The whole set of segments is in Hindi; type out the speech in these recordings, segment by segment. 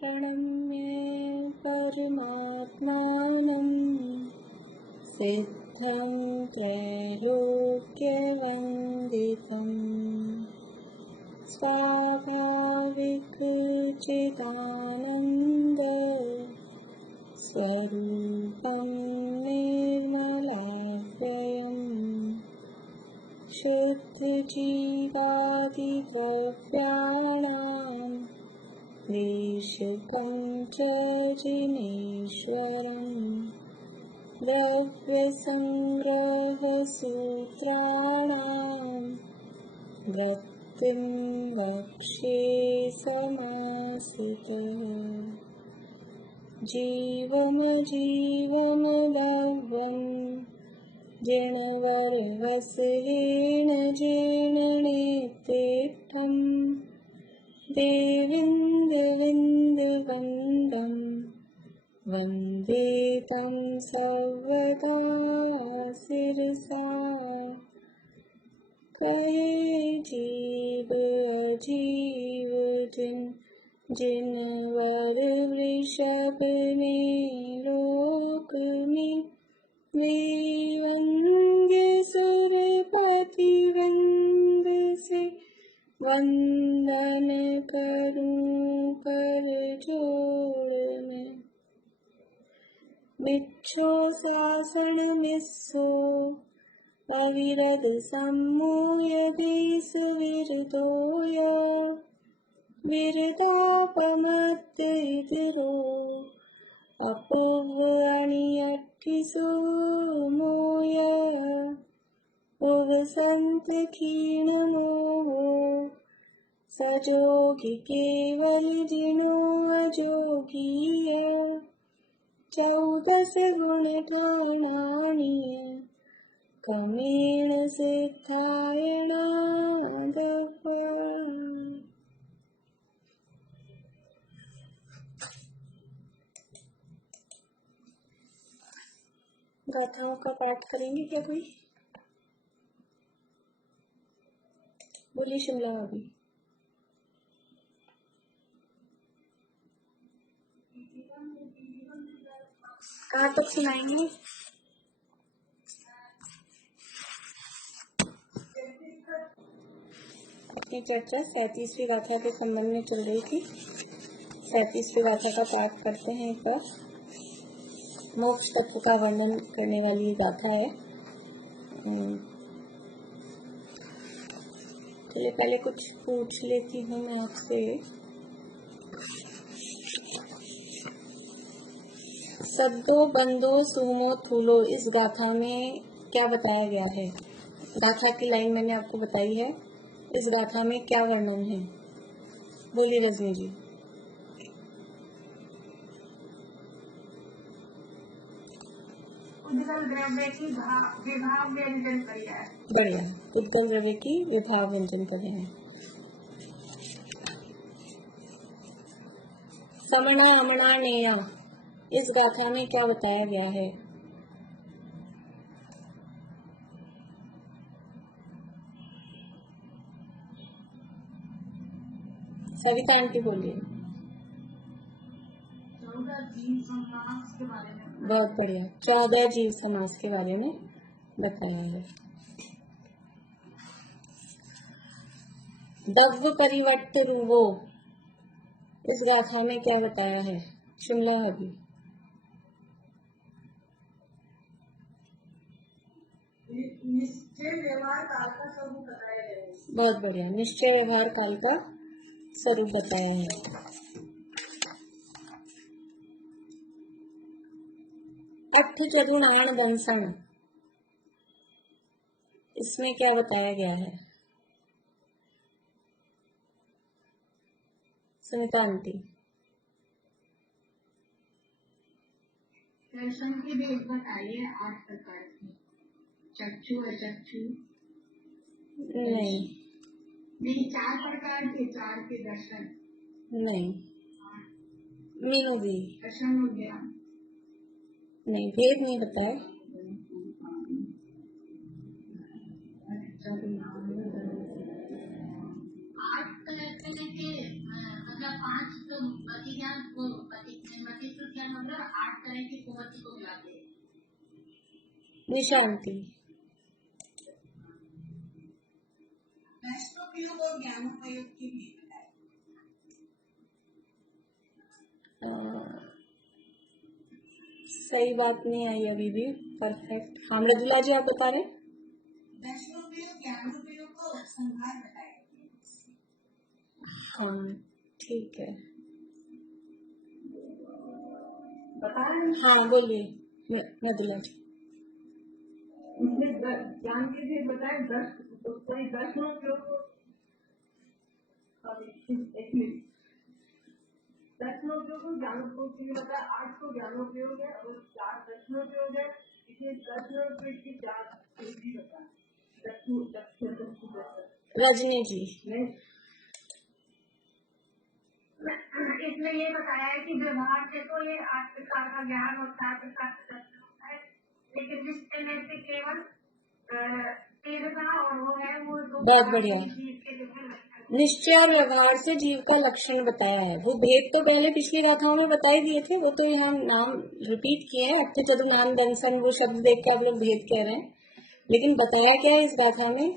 प्रणम्य परमात्मानं सिद्धं त्रैलोक्यवन्दितं स्वाभाविकचिदानन्द स्वरूपं निर्मलाव्ययम् शुद्धजीवादिद्रव्याणां देशकं च जिनेश्वरम् द्रव्यसङ्ग्रहसूत्राणां वृत्तिं वक्ष्ये समासितः जीवमजीवमलभ्यं जिणवर्वसहेण जीर्णनेत्रेष्ठं देवीन्दविन्दवन्दं वन्दे तं सर्वदा शिरसा कहे जीव अजीव जिनवर वृषभ में लोक में वंद्य सुरपति वंद से वंदन करूं कर जोड़ में बिच्छो शासन मिस्सो अविरद सम्मूय देश विरदोय विरदापमत्यितरो अपुव्वणियट्ठिसो मोय पुवसन्त क्षीणमोहो सजोगी केवल जिनो अजोगीय 14 गुण ठाणानीय कमेण सिद्धायणादप्या। गाथाओं का पाठ करेंगे क्या कोई? बोलिए शिमला अभी। कहाँ तक सुनाएंगे? अपनी चर्चा 37वीं गाथा के संबंध में चल रही थी। 37वीं गाथा का पाठ करते हैं एक बार। मोक्ष तत्व का वर्णन करने वाली गाथा है। चलिए पहले कुछ पूछ लेती हूँ मैं आपसे। सद्दो बंदो सुमो थूलो, इस गाथा में क्या बताया गया है? गाथा की लाइन मैंने आपको बताई है। इस गाथा में क्या वर्णन है? बोलिए रजनी जी। उद्गल द्रव्य की विभाव व्यंजन पर्याय। बढ़िया, उद्गल द्रव्य की विभाव व्यंजन पर्याय। समणो अमणा नेया, इस गाथा में क्या बताया गया है? सविता आंटी बोलिए। 14 जीव समास के बारे में। बहुत बढ़िया, 14 जीव समास के बारे में बताया है। दव्य परिवर्त रूवो, इस गाथा में क्या बताया है? शिमला अभी। निश्चय व्यवहार काल का स्वरूप बताया गया है। बहुत बढ़िया, निश्चय व्यवहार काल का स्वरूप बताया है। अट्ठ चतुर्णाण दंसन, इसमें क्या बताया गया है? सुनीता आंटी। दर्शन की भेद बताइए 8 प्रकार की। चक्षु अचक्षु नहीं, 4 प्रकार के, 4 के दर्शन नहीं। मीनू दी दर्शन हो गया। नहीं, भेद नहीं बताया। आठ कहते हैं कि मतलब 5 तो प्रतिज्ञा मतलब 8 तरह की कुंवती को मिलाते हैं। निशांति। वैष्णोपयोग और ज्ञानोपयोग की भी बताए। सही बात नहीं आई अभी भी। परफेक्ट। हाँ मृदुला जी आप बता रहे। वैष्णोपयोग ज्ञानोपयोग को संभार बताए। हाँ ठीक है। बता रहे हैं। हाँ बोलिए मृदुला जी। इसमें ज्ञान के लिए बताए 10 दर्शनोपयोग को ज्ञानोपयोग के लिए बताया। 8 को ज्ञानोपयोग है और 4 दर्शनोपयोग है। इसलिए दर्शनोपयोग की 4 विधि बताया। रजनी जी। इसमें ये बताया है कि व्यवहार से तो ये 8 प्रकार का ज्ञान और 4 प्रकार का दर्शन होता है, लेकिन निश्चय में से केवल 13 और वो है वो बहुत बढ़िया। निश्चय और व्यवहार से जीव का लक्षण बताया है। वो भेद तो पहले पिछली गाथाओं में बताई दिए थे, वो तो यहाँ नाम रिपीट किए हैं। अब तो चतुर्नाम दंसन वो शब्द देख कर आप लोग भेद कह रहे हैं, लेकिन बताया क्या है इस गाथा में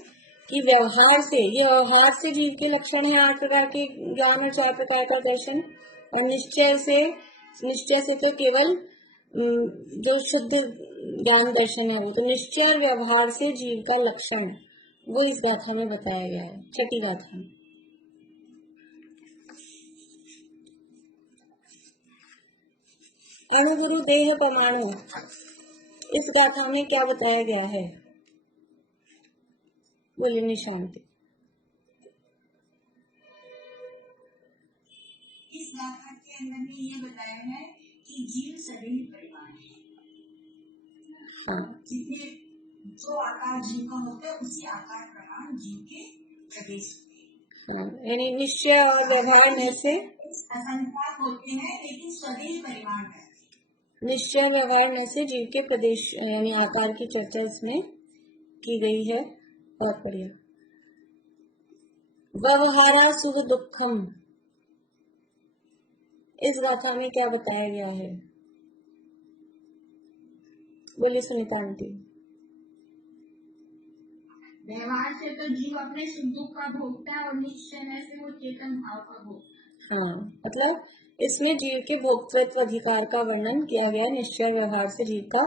कि व्यवहार से, ये व्यवहार से जीव के लक्षण है 8 प्रकार के ज्ञान और 4 प्रकार का दर्शन। और निश्चय से तो केवल जो शुद्ध ज्ञान दर्शन है वो। तो निश्चय और व्यवहार से जीव का लक्षण वो इस गाथा में बताया गया है, छठी गाथा में। अणुगुरु देह परमाणु इस गाथा में क्या बताया गया है? बोलिए निशांति। इस गाथा के अंदर में ये बताया है कि जीव सदैव परिवार है। हाँ। जितने जो आकार जीव का होता है उसी आकार प्रमाण जीव के प्रदेश होते हैं। यानी निश्चय और व्यवहार में से असंख्याक होते हैं लेकिन सदैव परिवार रहते हैं। निश्चय व्यवहार में से जीव के प्रदेश यानी आकार की चर्चा इसमें की गई है। बहुत बढ़िया। व्यवहारा सुख दुखम इस गाथा में क्या बताया गया है? बोलिए सुनीता आंटी। व्यवहार से तो जीव अपने सुख दुख का भोगता है और निश्चय में से वो चेतन भाव का भोगता है। हाँ मतलब इसमें जीव के भोक्तृत्व अधिकार का वर्णन किया गया। निश्चय व्यवहार से जीव का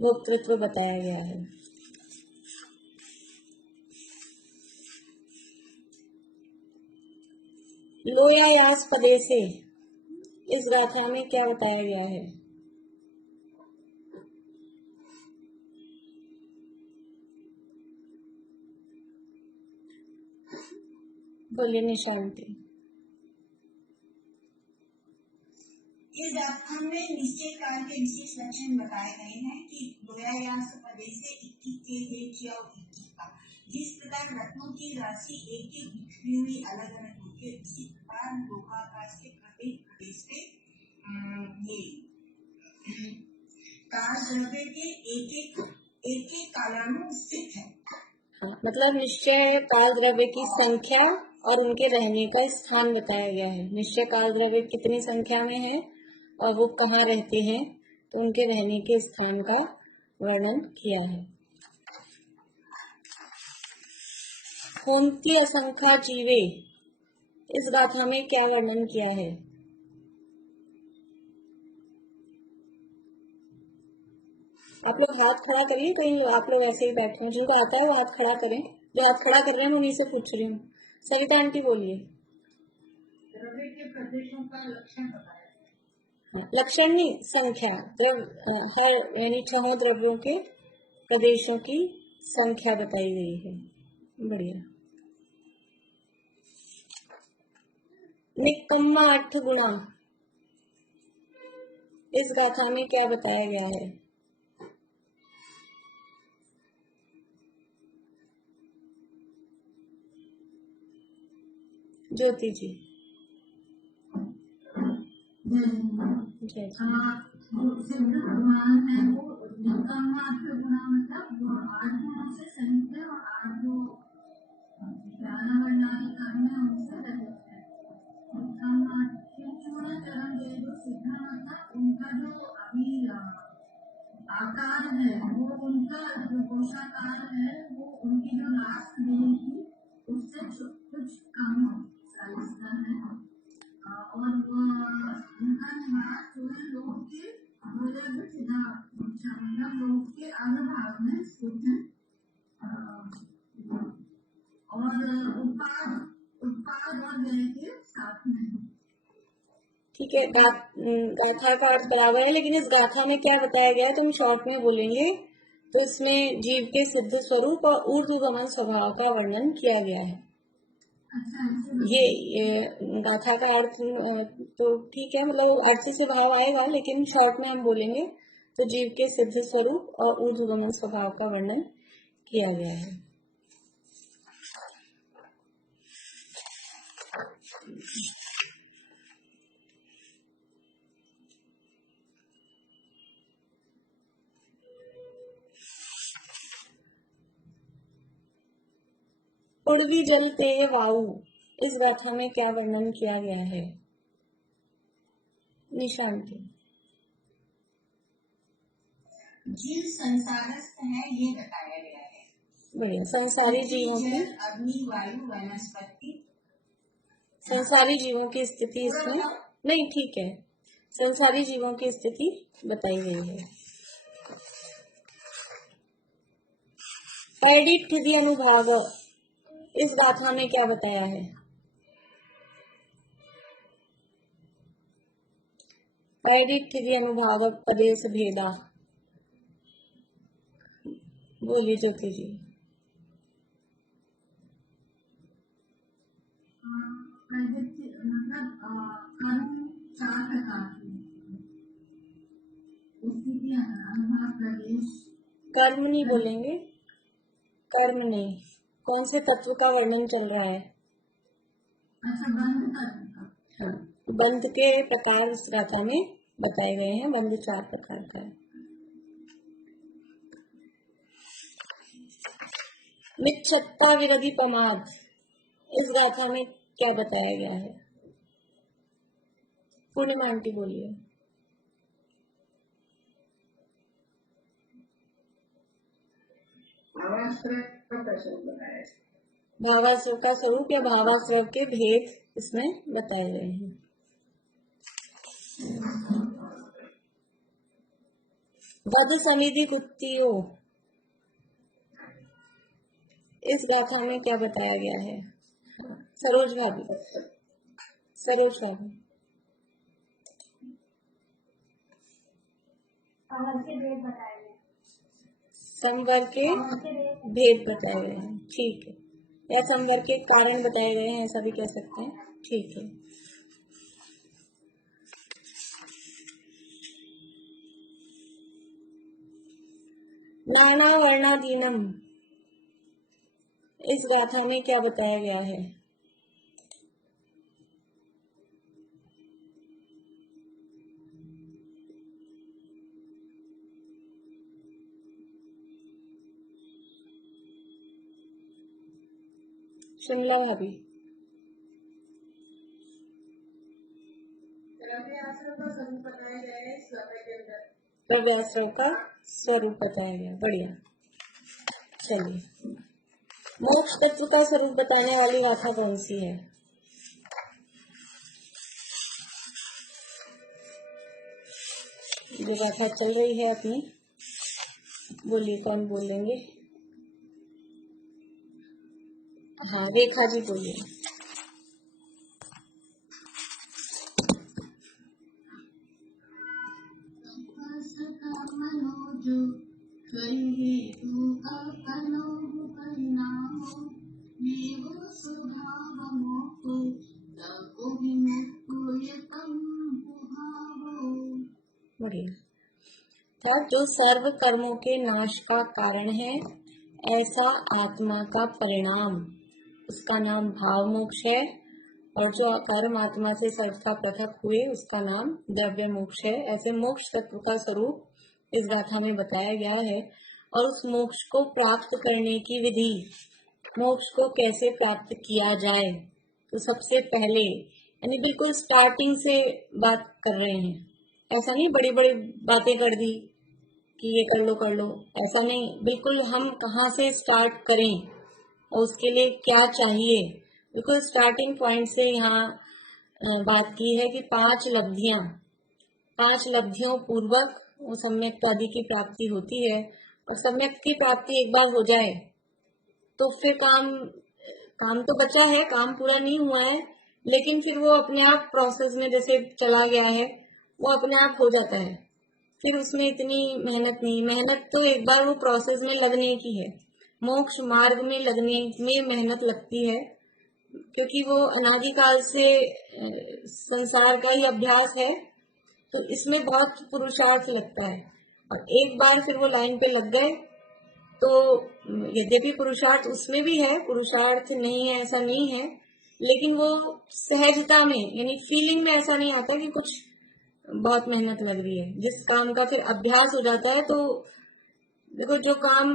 भोक्तृत्व बताया गया है। लोयायास पदे से इस गाथा में क्या बताया गया है? बोलिए निशांति। इस गाथा में निश्चय काल के विशेष लक्षण बताए गए हैं कि लोयायास पदे से 21 के हेच या 21 का जिस प्रकार रत्नों की राशि एक एक बिखरी हुई अलग अलग होती है, उसी प्रकार लोकाकाश के प्रत्येक प्रदेश में ये काल द्रव्य के एक एक कालानु स्थित है। हाँ मतलब निश्चय काल द्रव्य की संख्या और उनके रहने का स्थान बताया गया है। निश्चय काल द्रव्य कितनी संख्या में है और वो कहाँ रहते हैं, तो उनके रहने के स्थान का वर्णन किया है। होंती असंख्या जीवे इस गाथा में क्या वर्णन किया है? आप लोग हाथ खड़ा करिए। कहीं आप लोग ऐसे ही बैठे हैं, जिनको आता है वो हाथ खड़ा करें। जो हाथ खड़ा कर रहे हैं उन्हीं से पूछ रही हूँ। सरिता आंटी बोलिए। द्रव्य के प्रदेशों का लक्षण बताया। लक्षण नहीं, संख्या। हर यानी 6 द्रव्यों के प्रदेशों की संख्या बताई गई है। बढ़िया। निकम्मा 8 गुणा इस गाथा में क्या बताया गया है? ज्योति जी। सिद्ध भगवान है वो निकम्मा 8 गुणा मतलब 8 गुणों से संख्या और 8 जो ज्ञान वर्णाली कर्म है उनसे रहित है। निकम्मा 8 चरण उनका जो कोशागार है वो उनकी जो लास्ट मिली थी उससे कुछ कम साइज का है और उनका निवास जो है लोग के हृदय में सीधा मतलब लोग के अग्रभाग में स्थित है और उत्पाद और व्यय के साथ में। ठीक है, गाथा का अर्थ बराबर है, लेकिन इस गाथा में क्या बताया गया है तो हम शॉर्ट में बोलेंगे। तो इसमें जीव के सिद्ध स्वरूप और ऊर्ध्वगमन स्वभाव का वर्णन किया गया है। ये गाथा का अर्थ तो ठीक है, मतलब अर्थ से भाव आएगा, लेकिन शॉर्ट में हम बोलेंगे तो जीव के सिद्ध स्वरूप और ऊर्ध्वगमन स्वभाव का वर्णन किया गया है। उर्वी जल तेय वायु, इस गाथा में क्या वर्णन किया गया है? निशांति। जीव संसारस्थ है ये बताया गया है। बढ़िया। संसारी जीवों की अग्नि वायु वनस्पति, संसारी जीवों की स्थिति इसमें नहीं, ठीक है, संसारी जीवों की स्थिति बताई गई है। पैडिठ्ठि अनुभाग, इस गाथा में क्या बताया है? पैडिठ्ठि अनुभाग प्रदेश भेदा, बोलिए ज्योति जी। मतलब कर्म 4 प्रकार के, स्थिति अनुभाग प्रदेश। कर्म नहीं बोलेंगे, कर्म नहीं, कौन से तत्व का वर्णन चल रहा है? अच्छा, बंध तत्व का। हाँ, बंध के प्रकार इस गाथा में बताए गए हैं। बंध 4 प्रकार का है। मिच्छत्ता विरोधी प्रमाद, इस गाथा में क्या बताया गया है? पूर्णिमा आंटी बोलिए। भावाश्रव का स्वरूप या भावाश्रव के भेद इसमें बताए गए हैं। वध समिधि कुत्तियों, इस गाथा में क्या बताया गया है? सरोज भाभी, सरोज भाभी। संवर के भेद बताए गए हैं, ठीक है, या संवर के कारण बताए गए हैं, ऐसा भी कह सकते हैं, ठीक है। नाना वर्णाधीनम, इस गाथा में क्या बताया गया है? शिमला भाभी। प्रव्याश्रव का स्वरूप बताया गया, बढ़िया। चलिए, मोक्ष तत्व का स्वरूप बताने वाली गाथा कौन सी है? जो गाथा चल रही है अपनी, बोलिए, कौन बोलेंगे? हाँ, रेखा जी बोलिए। बढ़िया। जो सर्व कर्मों के नाश का कारण है, ऐसा आत्मा का परिणाम, उसका नाम भाव मोक्ष है, और जो कर्म आत्मा से सर्वथा पृथक हुए उसका नाम द्रव्य मोक्ष है। ऐसे मोक्ष तत्व का स्वरूप इस गाथा में बताया गया है, और उस मोक्ष को प्राप्त करने की विधि, मोक्ष को कैसे प्राप्त किया जाए, तो सबसे पहले, यानी बिल्कुल स्टार्टिंग से बात कर रहे हैं, ऐसा नहीं बड़ी बड़ी बातें कर दी कि ये कर लो, ऐसा नहीं। बिल्कुल हम कहाँ से स्टार्ट करें और उसके लिए क्या चाहिए, बिल्कुल स्टार्टिंग पॉइंट से यहाँ बात की है कि 5 लब्धियों पूर्वक वो सम्यक आदि की प्राप्ति होती है। और सम्यक की प्राप्ति एक बार हो जाए तो फिर काम तो बचा है, काम पूरा नहीं हुआ है, लेकिन फिर वो अपने आप प्रोसेस में जैसे चला गया है, वो अपने आप हो जाता है। फिर उसमें इतनी मेहनत नहीं, मेहनत तो एक बार वो प्रोसेस में लगने की है। मोक्ष मार्ग में लगने में मेहनत लगती है, क्योंकि वो अनादिकाल से संसार का ही अभ्यास है, तो इसमें बहुत पुरुषार्थ लगता है। और एक बार फिर वो लाइन पे लग गए तो यद्यपि पुरुषार्थ उसमें भी है, पुरुषार्थ नहीं है ऐसा नहीं है, लेकिन वो सहजता में यानी फीलिंग में ऐसा नहीं आता कि कुछ बहुत मेहनत लग रही है। जिस काम का फिर अभ्यास हो जाता है, तो देखो जो काम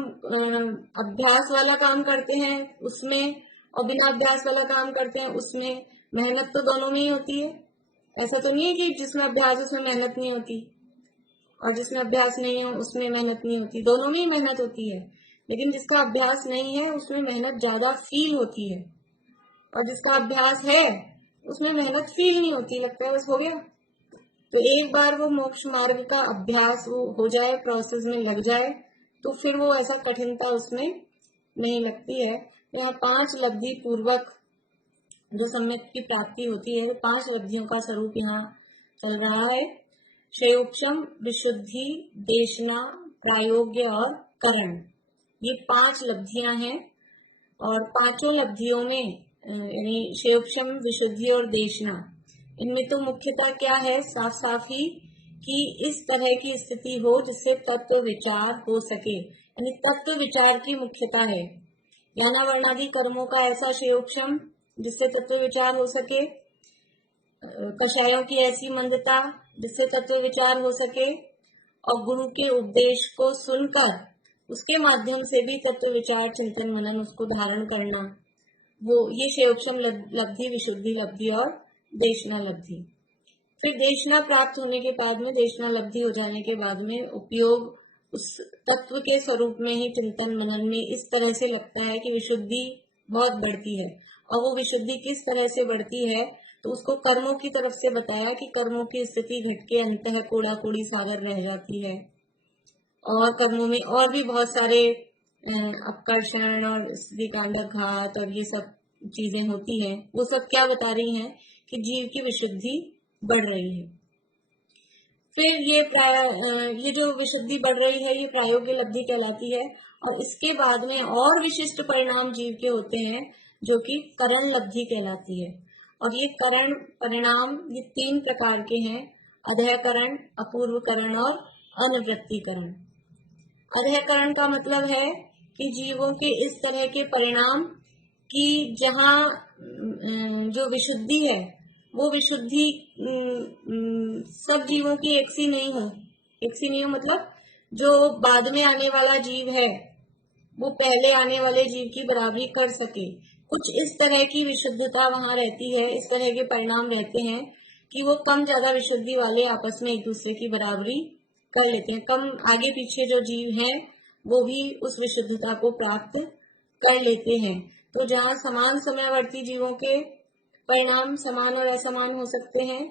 अभ्यास वाला काम करते हैं उसमें और बिना अभ्यास वाला काम करते हैं उसमें मेहनत तो दोनों में ही होती है। ऐसा तो नहीं है कि जिसमें अभ्यास उसमें मेहनत नहीं होती और जिसमें अभ्यास नहीं है उसमें मेहनत नहीं होती, दोनों में ही मेहनत होती है। लेकिन जिसका अभ्यास नहीं है उसमें मेहनत ज्यादा फील होती है, और जिसका अभ्यास है उसमें मेहनत फील नहीं होती, लगता है बस हो गया। तो एक बार वो मोक्ष मार्ग का अभ्यास वो हो जाए, प्रोसेस में लग जाए, तो फिर वो ऐसा कठिनता उसमें नहीं लगती है। यहाँ 5 लब्धि पूर्वक जो सम्यक की प्राप्ति होती है, 5 लब्धियों का स्वरूप यहाँ चल रहा है। क्षयोक्षम, विशुद्धि, देशना, प्रायोग्य और करण, ये 5 लब्धियां हैं। और पांचों लब्धियों में यानी क्षयोक्षम, विशुद्धि और देशना, इनमें तो मुख्यतः क्या है, साफ साफ ही कि इस तरह की स्थिति हो जिससे तत्व विचार हो सके, यानी तत्व विचार की मुख्यता है। ज्ञाना वर्णादि कर्मों का ऐसा क्षयोक्षम जिससे तत्व विचार हो सके, कषायों की ऐसी मंदता जिससे तत्व विचार हो सके, और गुरु के उपदेश को सुनकर उसके माध्यम से भी तत्व विचार चिंतन मनन उसको धारण करना, वो ये क्षयोक्षम लब्धि, विशुद्धि लब्धि और देशना लब्धि। फिर देशना प्राप्त होने के बाद में, देशना लब्धि हो जाने के बाद में उपयोग उस तत्व के स्वरूप में ही चिंतन मनन में इस तरह से लगता है कि विशुद्धि बहुत बढ़ती है। और वो विशुद्धि किस तरह से बढ़ती है, तो उसको कर्मों की तरफ से बताया कि कर्मों की स्थिति घट के अंतः कूड़ा कूड़ी सागर रह जाती है, और कर्मों में और भी बहुत सारे अपकर्षण और स्त्री कांडक घात और ये सब चीजें होती हैं। वो सब क्या बता रही हैं कि जीव की विशुद्धि बढ़ रही है। फिर ये जो विशुद्धि बढ़ रही है, ये प्रायोगिक लब्धि कहलाती है। और इसके बाद में और विशिष्ट परिणाम जीव के होते हैं जो कि करण लब्धि कहलाती है। और ये करण परिणाम ये 3 प्रकार के हैं, अधःकरण, अपूर्वकरण और अनवृत्तिकरण। अधःकरण का मतलब है कि जीवों के इस तरह के परिणाम कि जहाँ जो विशुद्धि है वो विशुद्धि सब जीवों की एक सी नहीं हो। एक सी नहीं हो मतलब जो बाद में आने वाला जीव है वो पहले आने वाले जीव की बराबरी कर सके, कुछ इस तरह की विशुद्धता वहां रहती है, इस तरह के परिणाम रहते हैं कि वो कम ज्यादा विशुद्धि वाले आपस में एक दूसरे की बराबरी कर लेते हैं। कम आगे पीछे जो जीव हैं वो भी उस विशुद्धता को प्राप्त कर लेते हैं। तो जहाँ समान समयवर्ती जीवों के परिणाम समान और असमान हो सकते हैं,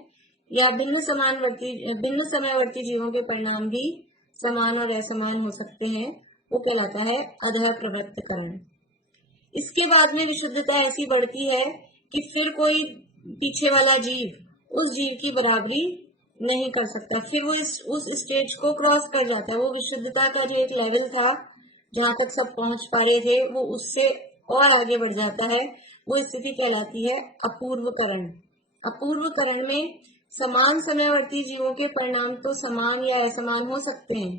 या भिन्न समयवर्ती जीवों के परिणाम भी समान और असमान हो सकते हैं, वो कहलाता है अधः प्रवृत्तकरण। इसके बाद में विशुद्धता ऐसी बढ़ती है कि फिर कोई पीछे वाला जीव उस जीव की बराबरी नहीं कर सकता, फिर वो उस स्टेज को क्रॉस कर जाता है। वो विशुद्धता का जो एक लेवल था जहां तक सब पहुंच पा रहे थे, वो उससे और आगे बढ़ जाता है। वो स्थिति कहलाती है अपूर्वकरण। अपूर्वकरण में समान समयवर्ती जीवों के परिणाम तो समान या असमान हो सकते हैं,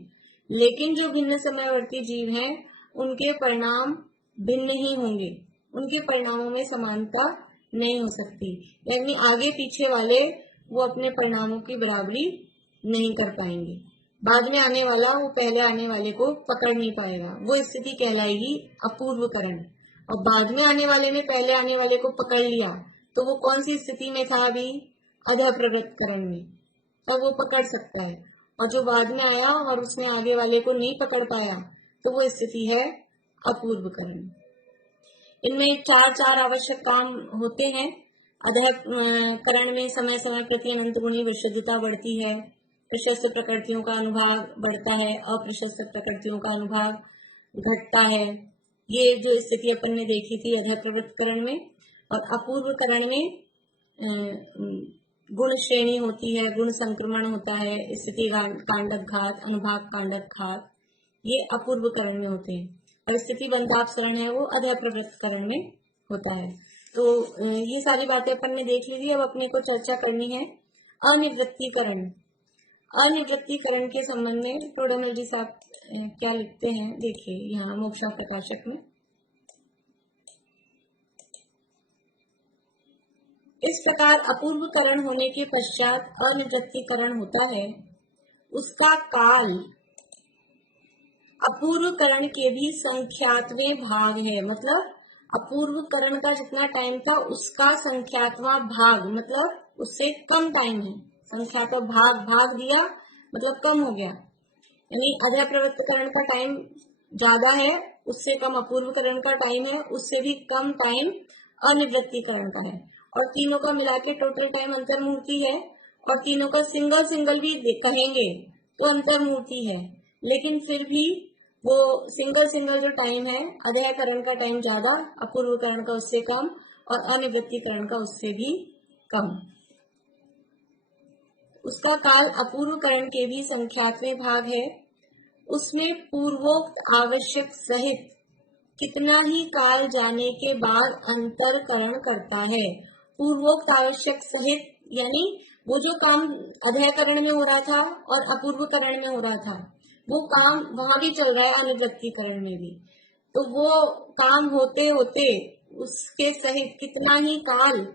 लेकिन जो भिन्न समयवर्ती जीव हैं उनके परिणाम भिन्न ही होंगे, उनके परिणामों में समानता नहीं हो सकती। यानी आगे पीछे वाले वो अपने परिणामों की बराबरी नहीं कर पाएंगे, बाद में आने वाला वो पहले आने वाले को पकड़ नहीं पाएगा, वो स्थिति कहलाएगी अपूर्वकरण। और बाद में आने वाले ने पहले आने वाले को पकड़ लिया तो वो कौन सी स्थिति में था, अभी अधः प्रवृत्तकरण में, तब वो पकड़ सकता है। और जो बाद में आया और उसने आगे वाले को नहीं पकड़ पाया, तो वो स्थिति है अपूर्व करण। इनमें चार चार आवश्यक काम होते हैं। अधः करण में समय समय प्रति अनंत गुणी विशुद्धता बढ़ती है, प्रशस्त प्रकृतियों का अनुभाग बढ़ता है, अप्रशस्त प्रकृतियों का अनुभाग घटता है। ये जो स्थिति अपन ने देखी थी अधः प्रवृत्त करण में। और अपूर्व करण में गुण श्रेणी होती है, गुण संक्रमण होता है, स्थिति कांडक घात, अनुभाग कांडक घात, ये अपूर्व करण में होते हैं। और स्थिति बंधापसरण है वो अधः प्रवृत्त करण में होता है। तो ये सारी बातें अपन ने देख ली थी। अब अपने को चर्चा करनी है अनिवृत्तीकरण। अनिवृत्तीकरण के संबंध में टोडरमल जी साहब क्या लिखते हैं, देखिए यहाँ मोक्षा प्रकाशक में। इस प्रकार अपूर्व करण होने के पश्चात अनिवृत्तीकरण होता है। उसका काल अपूर्व करण के भी संख्यातवें भाग है। मतलब अपूर्व करण का जितना टाइम था उसका संख्यातवां भाग, मतलब उससे कम टाइम है। संख्यात्मक भाग, भाग दिया मतलब कम हो गया, यानी अधः प्रवृत्त करण का टाइम ज्यादा है, उससे कम अपूर्व करण का टाइम है, उससे भी कम टाइम अनिवृत्तीकरण का है। और तीनों का मिला के टोटल टाइम अंतर्मूर्ति है। और तीनों का सिंगल सिंगल भी कहेंगे तो अंतर्मूर्ति है, लेकिन फिर भी वो सिंगल सिंगल जो टाइम है, अधः करण का टाइम ज्यादा, अपूर्व करण का उससे कम और अनिवृत्तीकरण का उससे भी कम। उसका काल अपूर्व करण के भी संख्यातवें भाग है। उसमें पूर्वोक्त आवश्यक सहित कितना ही काल जाने के बाद अंतरकरण करता है। पूर्वोक्त आवश्यक सहित यानी वो जो काम अधः करण में हो रहा था और अपूर्व करण में हो रहा था, वो काम वहां भी चल रहा है अनिवृत्तीकरण में भी। तो वो काम होते होते उसके सहित कितना ही काल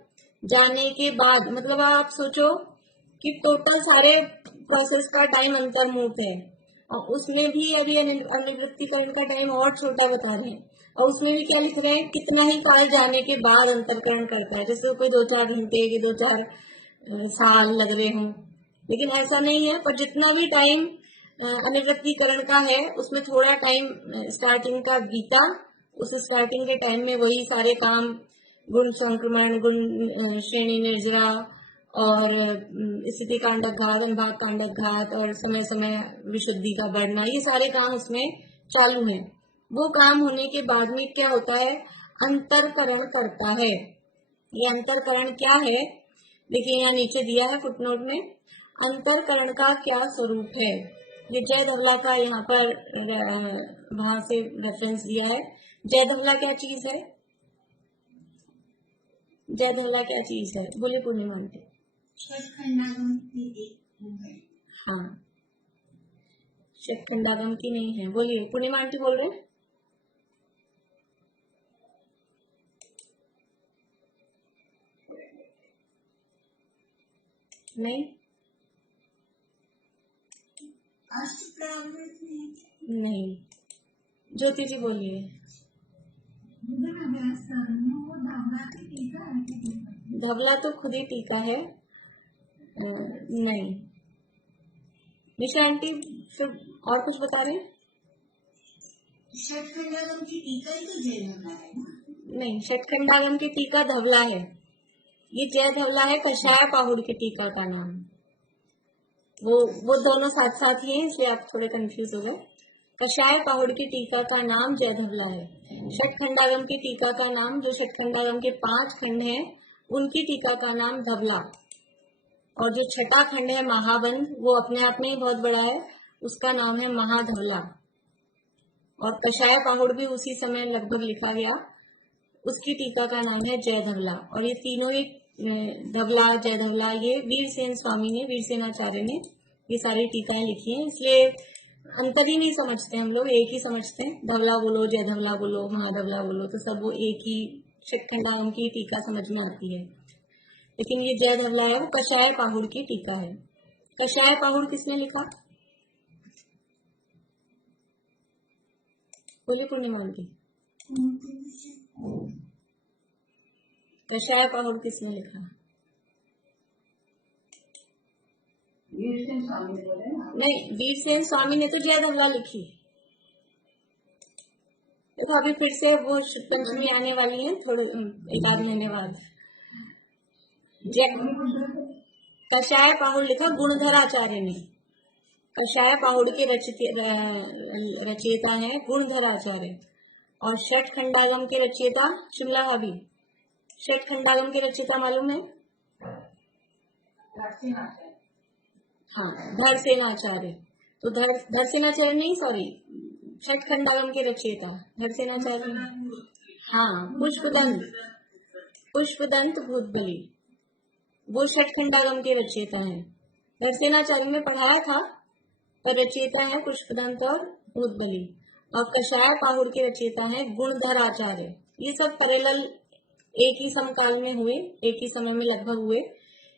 जाने के बाद, मतलब आप सोचो कि टोटल सारे प्रोसेस का टाइम अंतर्मूर्त है और उसमें भी अभी अनिवृत्तीकरण का टाइम और छोटा बता रहे हैं। और उसमें भी क्या लिख रहे हैं, कितना ही काल जाने के बाद अंतरकरण करता है, जैसे कोई 2-4 घंटे के 2-4 साल लग रहे हों। लेकिन ऐसा नहीं है, पर जितना भी टाइम अनिवृत्तीकरण का है उसमें थोड़ा टाइम स्टार्टिंग का बीता, उस स्टार्टिंग के टाइम में वही सारे काम, गुण संक्रमण, गुण श्रेणी निर्जरा और स्थिति कांडक घात, अनुभाग कांडक घात और समय समय विशुद्धि का बढ़ना, ये सारे काम उसमें चालू हैं। वो काम होने के बाद में क्या होता है, अंतरकरण करता है। ये अंतरकरण क्या है, देखिए यहाँ नीचे दिया है फुटनोट में, अंतरकरण का क्या स्वरूप है। जय धवला का यहाँ पर वहां से रेफरेंस दिया है। जय धवला क्या चीज है, जय धवला क्या चीज है, बोले पूर्णिमा आंटी। हाँ, षटखंडागम की नहीं है, बोलिए पूर्णिमा आंटी बोल रहे। नहीं, नहीं, ज्योति जी बोलिए। धवला तो खुद ही टीका है। नहीं, निशा आंटी फिर और कुछ बता रहे हैं। षटखंडागम की टीका ही तो जय धवला है ना? नहीं, षटखंडागम की टीका धवला है, ये जय धवला है कषाय पाहुड़ की टीका का नाम। वो दोनों साथ साथ ही हैं, इसलिए आप थोड़े कंफ्यूज हो गए। कषाय पाहुड़ की टीका का नाम जय धवला है। षटखंडागम की टीका का नाम, जो षटखंडागम के 5 खंड हैं उनकी टीका का नाम धवला, और जो छठा खंड है महाबंध, वो अपने आप में ही बहुत बड़ा है, उसका नाम है महाधवला। और कषाय पाहुड़ भी उसी समय लगभग लिखा गया, उसकी टीका का नाम है जय धवला। और ये तीनों ही धवला, जय धवला, ये वीरसेन स्वामी ने, वीरसेनाचार्य ने ये सारी टीकाएं लिखी हैं, इसलिए अंतर ही नहीं समझते हम लोग, एक ही समझते हैं, धवला बोलो, जय धवला बोलो, महाधवला बोलो, तो सब वो एक ही षटखंडागम की टीका समझ में आती है। लेकिन ये जय धवला है, वो कषाय पाहुड़ की टीका है। कषाय पाहुड़ किसने लिखा, बोलिए पूर्णिमा की। कषाय पाहुड़ किसने लिखा, वीरसेन स्वामी ने बोले ना। नहीं, वीरसेन स्वामी ने तो जय धवला लिखी। देखो अभी फिर से वो पंचमी आने वाली है, थोड़े एक आध महीने बाद। कषाय पाहुड़ लिखा गुणधराचार्य ने। कषाय पाहुड़ के रचयिता है गुणधराचार्य। और षट खंडागम के रचयिता शिमला भाभी, षट खंडागम के रचयिता मालूम है? हाँ, धरसेनाचार्य। तो धरसेनाचार्य नहीं, सॉरी, षट खंडागम के रचयिता धरसेनाचार्य। हाँ, पुष्पदंत भूतबली, वो षट खंडागम के रचयिता है। धरसेनाचार्य में पढ़ाया था, पर रचयिता है पुष्पदंत और भूतबली। और कषाय पाहुड़ के रचयिता है गुणधराचार्य। ये सब पैरेलल एक ही समकाल में हुए, एक ही समय में लगभग हुए।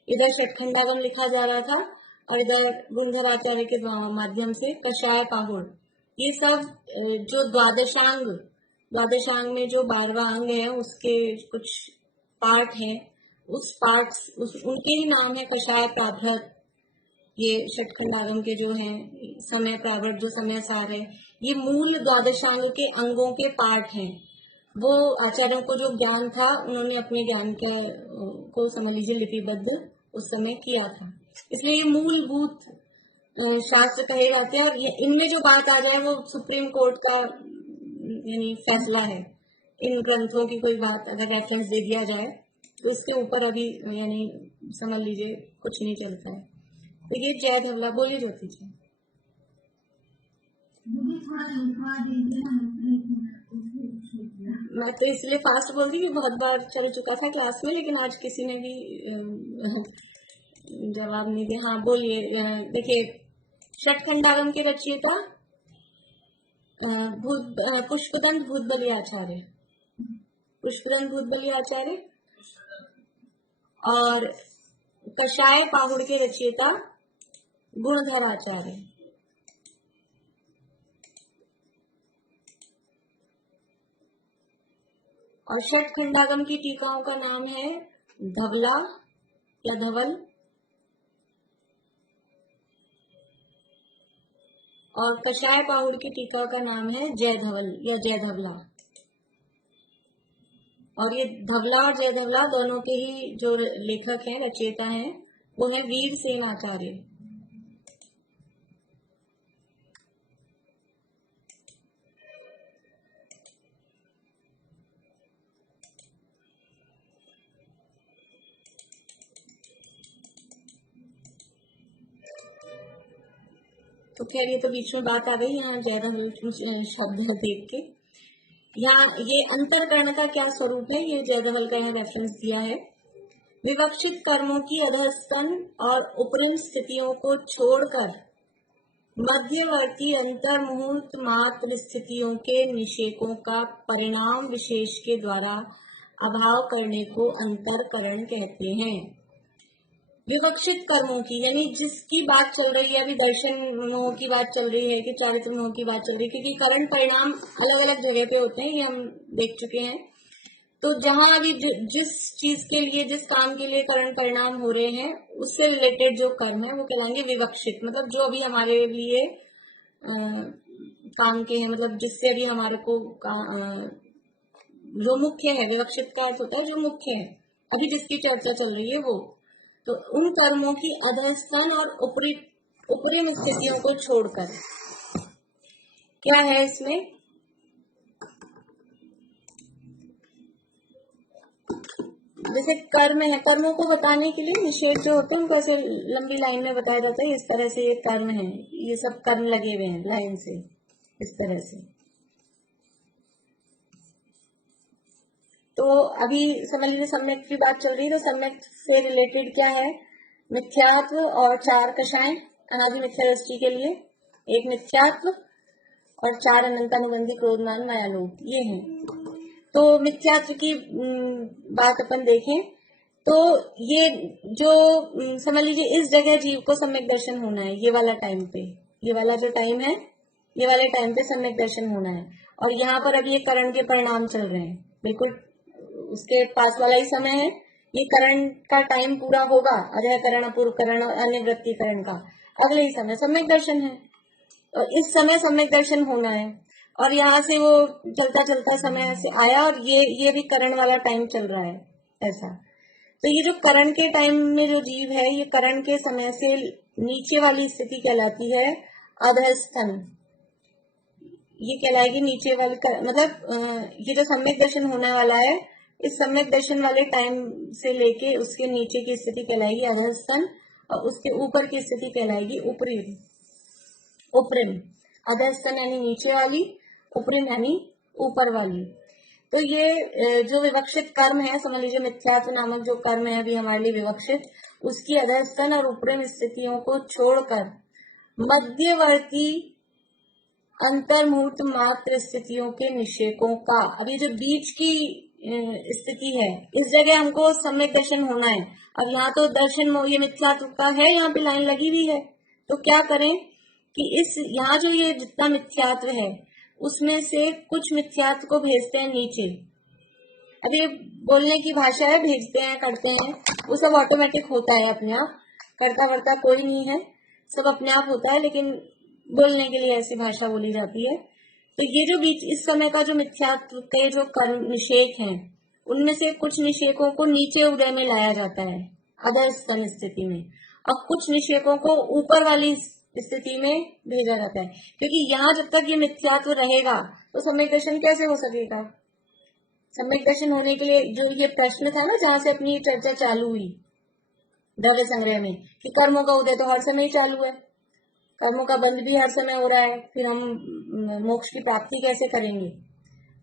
इधर षटखंडागम लिखा जा रहा था और इधर गुणधराचार्य के माध्यम से कषाय पाहुड़। ये सब जो द्वादशांग में जो 12वां अंग है उसके कुछ पार्ट हैं, उनके ही नाम है कषाय प्राभृत। ये षटखंडागम के जो हैं समय प्रावृत, जो समय सार है, ये मूल द्वादशांग के अंगों के पार्ट हैं। वो आचार्यों को जो ज्ञान था, उन्होंने अपने ज्ञान को समझ लीजिए लिपिबद्ध उस समय किया था। इसलिए ये मूलभूत शास्त्र कहे जाते हैं। और इनमें जो बात आ जाए वो सुप्रीम कोर्ट का यानी फैसला है। इन ग्रंथों की कोई बात अगर रेफरेंस दे दिया जाए तो इसके ऊपर अभी यानी समझ लीजिए कुछ नहीं चलता है। तो ये जय धवला। बोलिए ज्योति जी। मैं तो इसलिए फास्ट बोल रही हूँ, बहुत बार चल चुका था क्लास में, लेकिन आज किसी ने भी जवाब नहीं दिया। हाँ बोलिए। देखिए, षटखंडागम के रचयिता पुष्पदंत भूतबली आचार्य, पुष्पदंत भूतबली आचार्य। और कषाय पाहुड़ के रचयिता गुणधराचार्य। और षटखंडागम की टीकाओं का नाम है धवला या धवल। और कषाय पाहुड़ की टीका का नाम है जय धवल या जय धवला। और ये धवला और जय धवला दोनों के ही जो लेखक हैं, रचयिता हैं, वो है वीरसेन आचार्य। तो खैर ये तो बीच में बात आ गई, यहाँ जय धवल शब्द देख के। यहाँ ये अंतरकरण का क्या स्वरूप है, ये जय धवल का यहाँ रेफरेंस दिया है। विवक्षित कर्मों की अधस्तन और उपरिम स्थितियों को छोड़कर मध्यवर्ती अंतर मुहूर्त मात्र स्थितियों के निषेकों का परिणाम विशेष के द्वारा अभाव करने को अंतरकरण कहते हैं। विवक्षित कर्मों की यानी जिसकी बात चल रही है, अभी दर्शन मोह की बात चल रही है कि चारित्र मोह की बात चल रही है, क्योंकि करण परिणाम अलग अलग जगह पे होते हैं, ये हम देख चुके हैं। तो जहां अभी जिस चीज के लिए, जिस काम के लिए करण परिणाम हो रहे हैं, उससे रिलेटेड जो कर्म है वो कहलाएंगे विवक्षित। मतलब जो अभी हमारे लिए काम के हैं, मतलब जिससे अभी हमारे को जो मुख्य है, विवक्षित का अर्थ होता है जो मुख्य है, अभी जिसकी चर्चा चल रही है वो। तो उन कर्मों की अधस्तन और उपरिम स्थितियों को छोड़कर क्या है इसमें, जैसे कर्म है, कर्मों को बताने के लिए निषेध जो होते हैं उनको ऐसे लंबी लाइन में बताया जाता है, इस तरह से ये कर्म है, ये सब कर्म लगे हुए हैं लाइन से, इस तरह से। तो अभी समझ लीजिए सम्यक की बात चल रही है, तो सम्यक से रिलेटेड क्या है, मिथ्यात्व और 4 कषाय अनादि मिथ्या दृष्टि के लिए, एक मिथ्यात्व और 4 अनंतानुबंधी क्रोधमान मायालोभ, ये है। तो मिथ्यात्व की बात अपन देखें तो ये जो समझ लीजिए इस जगह जीव को सम्यक दर्शन होना है, ये वाला टाइम पे, ये वाला जो टाइम है, ये वाले टाइम पे सम्यक दर्शन होना है। और यहाँ पर अभी ये करण के परिणाम चल रहे हैं, बिल्कुल उसके पास वाला ही समय है, ये करण का टाइम पूरा होगा, अधः करण, अपूर्व करण और अन्य वृत्तिकरण का, अगले ही समय सम्यक दर्शन है। और इस समय सम्यक दर्शन होना है, और यहाँ से वो चलता चलता समय ऐसे आया, और ये भी करण वाला टाइम चल रहा है ऐसा। तो ये जो करण के टाइम में जो जीव है, ये करण के समय से नीचे वाली स्थिति कहलाती है अधस्तन। ये कहलाएगी नीचे वाली मतलब ये जो सम्यक दर्शन होने वाला है, इस सम्यक दर्शन वाले टाइम से लेके उसके नीचे की स्थिति कहलाएगी अधस्तन, और उसके ऊपर की स्थिति कहलाएगी उपरिम। उपरिम, अधस्तन यानी नीचे वाली, उपरिम यानी ऊपर वाली। तो ये जो विवक्षित कर्म है, समझ लीजिए मिथ्यात्व नामक जो कर्म है अभी हमारे लिए विवक्षित, उसकी अधस्तन और उपरिम स्थितियों को छोड़कर मध्यवर्ती अंतर्मुहूर्त मात्र स्थितियों के निषेकों का, अब ये जो बीच की स्थिति है, इस जगह हमको सम्यक दर्शन होना है। अब यहाँ तो दर्शन ये मिथ्यात्व का है, यहाँ पे लाइन लगी हुई है, तो क्या करें कि इस यहाँ जो ये जितना मिथ्यात्व है उसमें से कुछ मिथ्यात्व को भेजते हैं नीचे। अब ये बोलने की भाषा है, भेजते हैं, करते हैं, वो सब ऑटोमेटिक होता है अपने आप, करता वर्ता कोई नहीं है, सब अपने आप होता है, लेकिन बोलने के लिए ऐसी भाषा बोली जाती है। तो ये जो बीच इस समय का जो मिथ्यात्व के जो कर्म निषेक हैं, उनमें से कुछ निषेकों को नीचे उदय में लाया जाता है अधस्तन स्थिति में, और कुछ निषेकों को ऊपर वाली स्थिति में भेजा जाता है। क्योंकि यहाँ जब तक ये मिथ्यात्व रहेगा तो सम्यक दर्शन कैसे हो सकेगा। सम्यक दर्शन होने के लिए जो ये प्रश्न था ना, जहां से अपनी चर्चा चालू हुई द्रव्य संग्रह में, कि कर्मों का उदय तो हर समय ही चालू है, कर्मों का बंद भी हर समय हो रहा है, फिर हम मोक्ष की प्राप्ति कैसे करेंगे।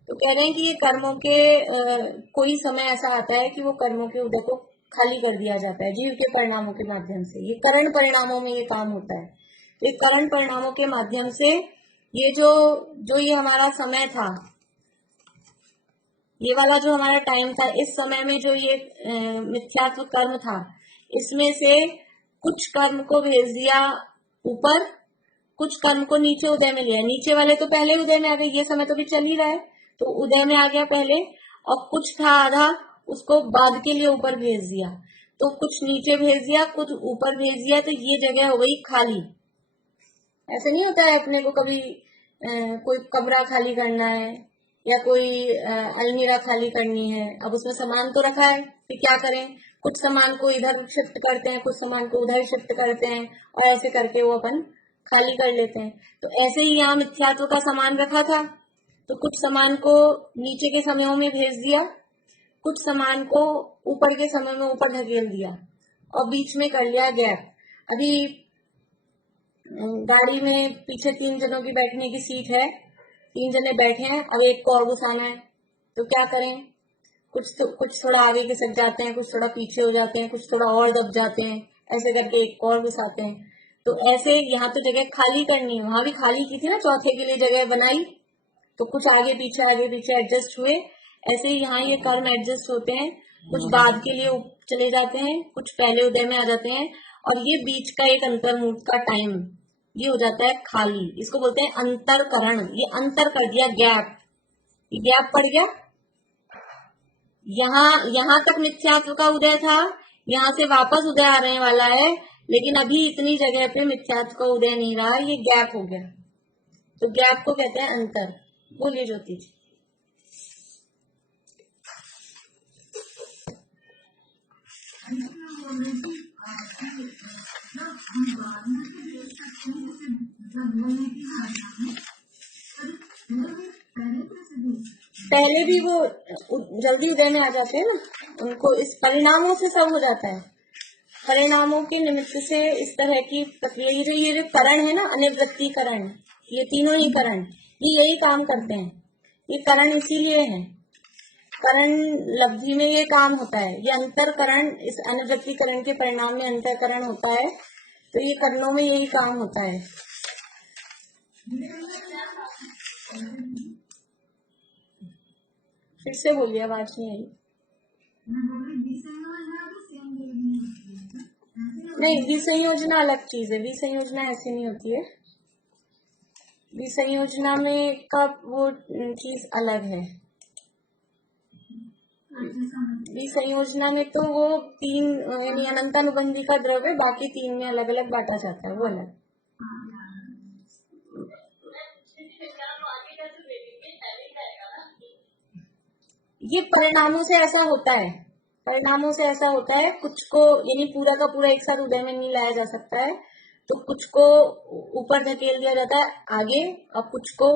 तो कह रहे हैं कि ये कर्मों के कोई समय ऐसा आता है कि वो कर्मों के उदय को खाली कर दिया जाता है जीव के परिणामों के माध्यम से। ये करण परिणामों में ये काम होता है। तो ये करण परिणामों के माध्यम से ये जो ये हमारा समय था, ये वाला जो हमारा टाइम था, इस समय में जो ये मिथ्यात्व कर्म था, इसमें से कुछ कर्म को भेज दिया ऊपर, कुछ कर्म को नीचे उदय में लिया। नीचे वाले तो पहले उदय में आ गए, ये समय तो भी चल ही रहा है, तो उदय में आ गया पहले, और कुछ था आधा, उसको बाद के लिए ऊपर भेज दिया। तो कुछ नीचे भेज दिया, कुछ ऊपर भेज दिया, तो ये जगह हो गई खाली। ऐसे नहीं होता है अपने को कभी कोई कमरा खाली करना है या कोई अलमीरा खाली करनी है, अब उसमें सामान तो रखा है, फिर क्या करें, कुछ सामान को इधर शिफ्ट करते हैं, कुछ सामान को उधर शिफ्ट करते हैं, और ऐसे करके वो अपन खाली कर लेते हैं। तो ऐसे ही यहाँ मिथ्यात्व का सामान रखा था, तो कुछ सामान को नीचे के समयों में भेज दिया, कुछ सामान को ऊपर के समय में ऊपर धकेल दिया, और बीच में कर लिया गैप। अभी गाड़ी में पीछे 3 जनों की बैठने की सीट है, 3 जने बैठे हैं, अब एक को और घुसाना है, तो क्या करें, कुछ थोड़ा आगे खिसक जाते हैं, कुछ थोड़ा पीछे हो जाते हैं, कुछ थोड़ा और दब जाते हैं, ऐसे करके एक और घुसाते हैं। तो ऐसे यहाँ तो जगह खाली करनी है, वहां भी खाली की थी ना, चौथे के लिए जगह बनाई, तो कुछ आगे पीछे एडजस्ट हुए। ऐसे ही यहाँ ये कर्म एडजस्ट होते हैं, कुछ बाद के लिए चले जाते हैं, कुछ पहले उदय में आ जाते हैं, और ये बीच का एक अंतर्मुहूर्त का टाइम ये हो जाता है खाली। इसको बोलते हैं अंतरकरण। ये अंतर कर दिया, गैप, ये गैप पड़ गया। यहाँ तक मिथ्यात्व का उदय था, यहाँ से वापस उदय आने वाला है, लेकिन अभी इतनी जगह पे मिथ्यात्व का उदय नहीं रहा, ये गैप हो गया। तो गैप को कहते हैं अंतर। बोलिए ज्योति जी। पहले भी वो जल्दी उदय में आ जाते हैं ना, उनको इस परिणामों से सब हो जाता है, परिणामों के निमित्त से इस तरह की प्रक्रिया। ये जो करण है ना, अनिवृत्ति करण, ये तीनों ही करण ये यही काम करते हैं। ये करण इसीलिए है, करण लब्धि में ये काम होता है। ये अंतरकरण, इस अनिवृत्ति करण के परिणाम में अंतरकरण होता है, तो ये करणों में यही काम होता है। फिर से बोलिए, आवाज नहीं आई। नहीं, विसंयोजना अलग चीज है, विसंयोजना ऐसी नहीं होती है, विसंयोजना में का वो चीज अलग है। विसंयोजना में तो वो तीन यानी अनंतानुबंधी का द्रव्य बाकी तीन में अलग अलग बांटा जाता है, वो अलग। ये परिणामों से ऐसा होता है, परिणामों से ऐसा होता है, कुछ को यानी पूरा का पूरा एक साथ उदय में नहीं लाया जा सकता है, तो कुछ को ऊपर धकेल दिया जाता है आगे और कुछ को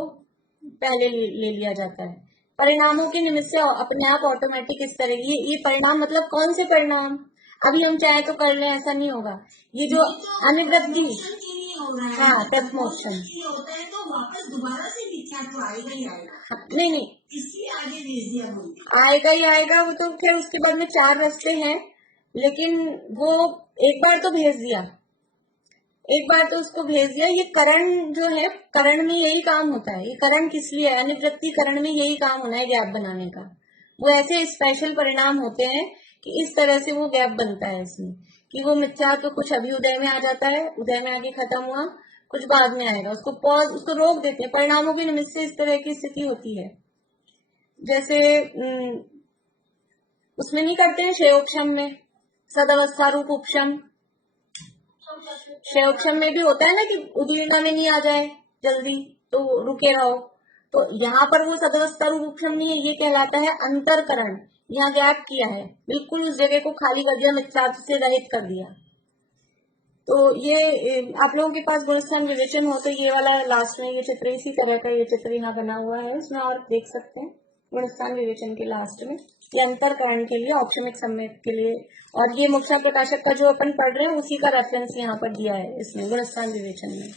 पहले ले लिया जाता है। परिणामों के निमित्त से अपने आप ऑटोमेटिक इस तरह ये परिणाम मतलब कौन से परिणाम, अभी हम चाहे तो कर लें ऐसा नहीं होगा। ये जो अनिवृत्ति, हाँ प्रथमोक्षण होता है तो वापस दोबारा से मिथ्या तो आएगा ही आएगा। नहीं इसलिए आगे भेज दिया आएगा ही आएगा, वो तो खैर उसके बाद में चार रास्ते हैं, लेकिन वो एक बार तो भेज दिया, एक बार तो उसको भेज दिया। ये करण जो है, करण में यही काम होता है। ये करण किस लिए है, अनिवृत्ति करण में यही काम होना है गैप बनाने का। वो ऐसे स्पेशल परिणाम होते हैं कि इस तरह से वो गैप बनता है इसमें, कि वो मिथ्या तो कुछ अभी उदय में आ जाता है, उदय में आके खत्म हुआ, कुछ बाद में आएगा, उसको पॉज, उसको रोक देते हैं। परिणामों के निमित्त से इस तरह की स्थिति होती है। जैसे उसमें नहीं करते हैं क्षयोक्षम में सदवस्था रूप उपशम, क्षयोक्षम में भी होता है ना कि उदीर्णा में नहीं आ जाए जल्दी तो रुके रहो, तो यहाँ पर वो सदवस्था रूप उपशम नहीं है, ये कहलाता है अंतरकरण। यहाँ गैप किया है, बिल्कुल उस जगह को खाली कर दिया, मिथ्यात्व से रहित कर दिया। तो ये आप लोगों के पास गुणस्थान विवेचन हो तो ये वाला लास्ट में ये चित्र इसी तरह का ये चित्र यहाँ बना हुआ है, इसमें और देख सकते हैं गुणस्थान विवेचन के लास्ट में ये अंतरकरण के लिए, औक्षमिक सम्यक के लिए, और ये मोक्षा प्रकाशक का जो अपन पढ़ रहे हैं उसी का रेफरेंस यहाँ पर दिया है इसमें गुणस्थान विवेचन में।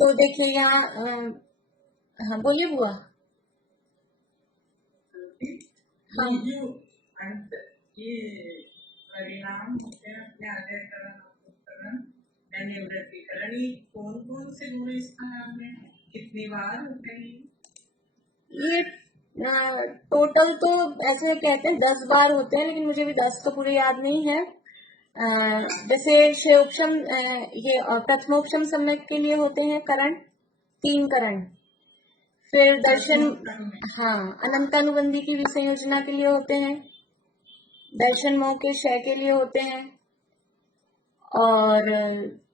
तो देखिए यहाँ हाँ बोलिए बुआ। हाँ ये परिणाम होते हैं अपने आदयकरण अनिवृत्तिकरण, कौन कौन से गुण इसका नाम है, कितनी बार होते हैं? ये टोटल तो ऐसे कहते हैं 10 बार होते हैं, लेकिन मुझे भी 10 तो पूरे याद नहीं है। जैसे क्षयोक्षम ये प्रथमोक्षम सम्यक के लिए होते हैं करण, 3 करण। फिर दर्शन, हाँ अनंतानुबंधी की विसंयोजना के लिए होते हैं, दर्शन मोह के क्षय के लिए होते हैं, और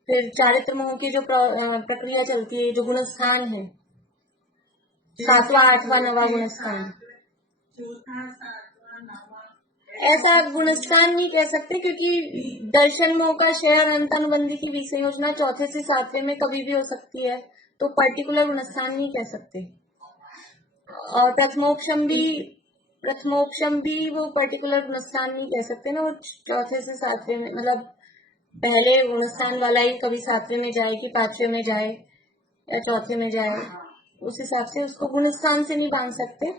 फिर चारित्र मोह की जो प्रक्रिया चलती है, जो गुणस्थान है 7वां 8वां 9वां गुणस्थान, ऐसा गुणस्थान नहीं कह सकते क्योंकि दर्शन मोह का क्षय और अनंतानुबंधी की विसंयोजना 4थे से 7वें में कभी भी हो सकती है, तो पर्टिकुलर गुणस्थान नहीं कह सकते। और प्रथमोक्षम भी वो पर्टिकुलर गुणस्थान नहीं कह सकते ना, वो 4थे से 7वें में, मतलब पहले गुणस्थान वाला ही कभी 7वें में जाए कि 5वें में जाए या 4थे में जाए, उस हिसाब से उसको गुणस्थान से नहीं बांध सकते।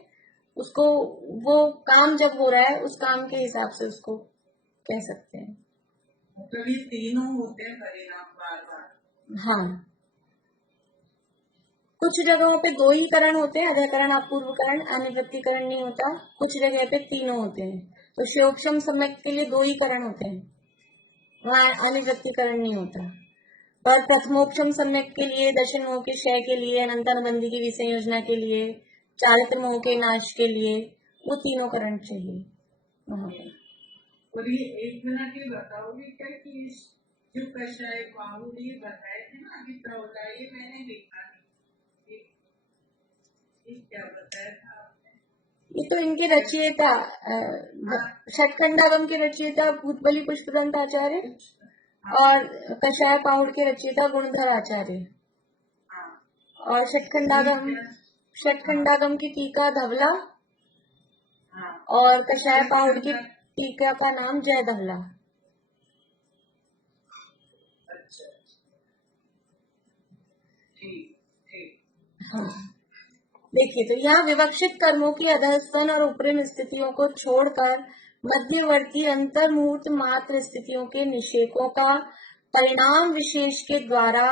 उसको वो काम जब हो रहा है उस काम के हिसाब से उसको कह सकते हैं। मतलब ये तीनों होते हैं परिणाम बार-बार। हाँ, कुछ जगहों पे 2 ही करण होते हैं, अधःकरण अपूर्वकरण, अनिवृत्तिकरण नहीं होता, कुछ जगह पे तीनों होते हैं। तो क्षयोक्षम सम्यक के लिए 2 ही करण होते हैं, वहाँ अनिवृत्तिकरण नहीं होता। और प्रथमोक्षम सम्यक के लिए, दर्शन मोह के क्षय के लिए, अनंतानुबंधी की विसंयोजना के लिए, चारित्र मोह के नाश के लिए, वो तीनों करण चाहिए वहाँ पर। और ये एक मिनट ये बताओगे क्या कि जो कषाय बाहुल ये बताए थे ना अभी प्रौला, ये मैंने लिखा क्या बताया था आपने? ये तो इनके रचयिता षटखंडागम के रचयिता भूतबली पुष्पदंत आचार्य और कषाय पाहुड़ के रचयिता गुणधर आचार्य, और षटखंडागम की टीका धवला, और कषाय पाहुड़ की टीका का नाम जय धवला। अच्छा ठीक। हाँ देखिए, तो यहाँ विवक्षित कर्मों की अधस्तन और उपरिम स्थितियों को छोड़कर मध्यवर्ती अंतर्मुहूर्त मात्र स्थितियों के निषेकों का परिणाम विशेष के द्वारा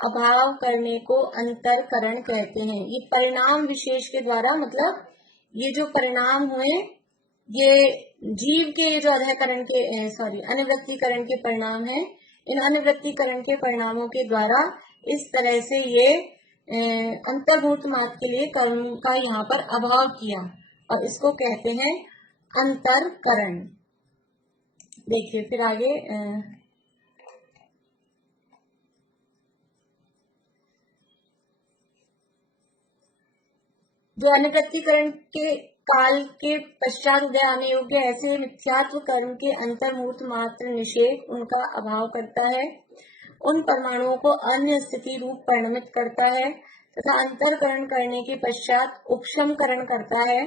अभाव करने को अंतरकरण कहते हैं। ये परिणाम विशेष के द्वारा मतलब ये जो परिणाम हुए ये जीव के जो अधःकरण के अनिवृत्तिकरण के परिणाम है, इन अनिवृत्तिकरण के परिणामों के द्वारा इस तरह से ये अंतर्भूत मात्र के लिए कर्म का यहाँ पर अभाव किया, और इसको कहते हैं अंतरकरण। देखिए फिर आगे जो अनुप्रतिकरण के काल के पश्चात उदय आने योग्य ऐसे मिथ्यात्व कर्म के अंतर्मुहूर्त मात्र निषेध उनका अभाव करता है, उन परमाणुओं को अन्य स्थिति रूप परिणमित करता है तथा अंतरकरण करने के पश्चात उपशमकरण करता है।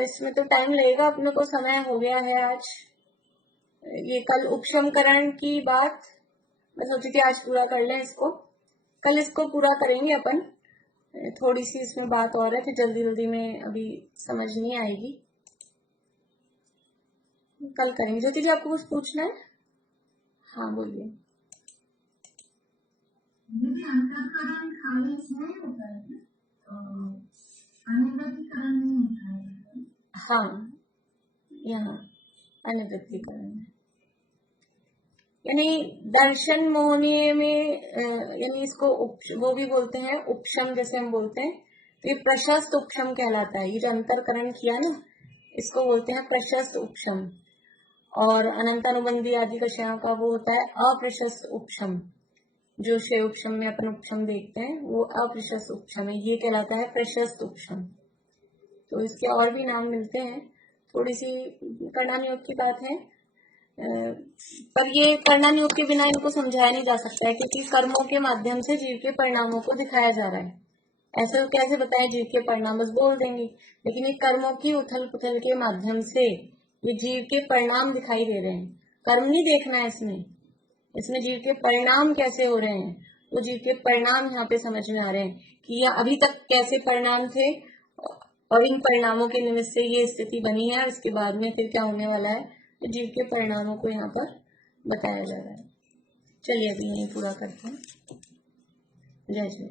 इसमें तो टाइम लगेगा, अपने को समय हो गया है आज। ये कल उपशमकरण की बात मैं सोची थी आज पूरा कर लें इसको, कल इसको पूरा करेंगे अपन। थोड़ी सी इसमें बात और है, फिर जल्दी जल्दी में अभी समझ नहीं आएगी, कल करेंगे। ज्योति जी आपको कुछ पूछना है? हाँ बोलिए। अंतरकरण खाली इसमें होता है, अनुप्रतिकरण नहीं होता है। हाँ, यहाँ अनुप्रतिकरण है, यानी दर्शन मोहनीय में यानी इसको वो भी बोलते हैं उपशम, जैसे हम बोलते हैं, तो ये प्रशस्त उपशम कहलाता है। ये जो अंतरकरण किया ना, इसको बोलते हैं प्रशस्त उपशम। और अनंतानुबंधी आदि कषायों का वो होता है अप्रशस्त उपशम। जो शय उपशम में अपन उपशम देखते हैं वो अप्रशस्त उपशम है, ये कहलाता है प्रशस्त उपशम। तो इसके और भी नाम मिलते हैं। थोड़ी सी कर्णानुयोग की बात है, पर ये कर्णानुयोग के बिना इनको समझाया नहीं जा सकता है, क्योंकि कर्मों के माध्यम से जीव के परिणामों को दिखाया जा रहा है। ऐसे कैसे बताएं जीव के परिणाम, बस बोल देंगे, लेकिन ये कर्मों की उथल पुथल के माध्यम से ये जीव के परिणाम दिखाई दे रहे हैं। कर्म नहीं देखना है इसमें जीव के परिणाम कैसे हो रहे हैं, वो जीव के परिणाम यहाँ पे समझ में आ रहे हैं कि ये अभी तक कैसे परिणाम थे और इन परिणामों के निमित्त से ये स्थिति बनी है, उसके बाद में फिर क्या होने वाला है, तो जीव के परिणामों को यहाँ पर बताया जा रहा है। चलिए अभी यहीं पूरा करते हैं। जय जय।